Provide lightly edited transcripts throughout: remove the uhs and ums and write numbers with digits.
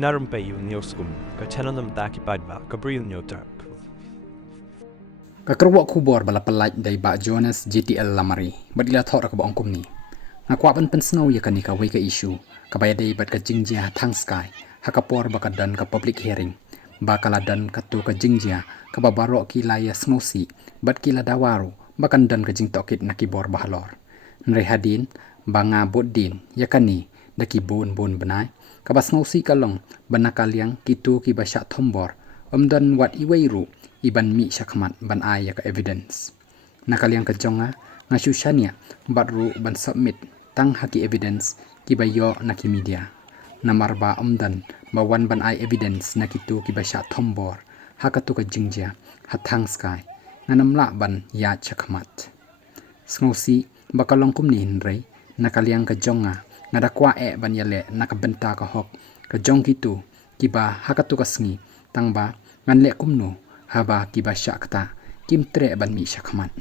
Narum pe yu nioskum, ka chananam daki badva, ka bril nyotark. Kakerwak kubor bala pelaj dari Bak Jonas GTL Lamari, badila thok rakab ongkum ni. Ngakwa pen snow ya kani ka wei ka issue, ka bayadai bad ka jingjia thang sky, hakapor baka dan ka public hearing, bakala dan ka tu ka jingjia, ka babaro ki laya snow si, bad kila dawaru, bakan dan ka jing tokit nakibor bahalor. Nre hadin, banga bodin, ya kani, daki bon benai, ka ba snow si kalong, banakaliang kitu ki basyak thombor, dan wat iweiru, iban mi syakmat ban ay ka evidence. Nakaliang kejonga ngasushania batru ban submit tang haki evidence kibayo naki media. Namarba dan bawan ban ay evidence nakitu kibasya thombor hakatu ka jingja hatang sky nganamla ban ya syakmat. Sngosi bakalong kumni hinrei nakaliang kejonga ngadakwa ban yale nakabenta ka hok kejong kitu kiba hakatu ka sngi tangba nganle kumno haba kiba syakta kim tre ban mi syakmat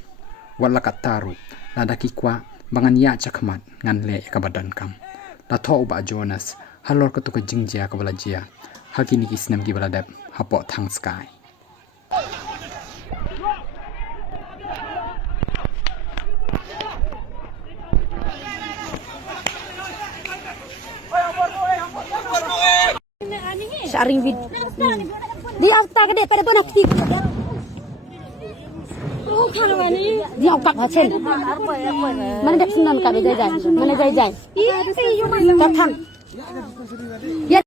wala kataru lada kikwa bangan ya syakmat ngan le kabadan kam la tho ba Jonas halor ketu ka jingjia ka balajia hakini kisnam ki baladap hapo thang sky Sharing vid. Di afta ka de pada tu nak tik. Oh kalau ni dia angkat hasil. Mana dak sunan ka jai jai. Mana jai jai. Tak thang.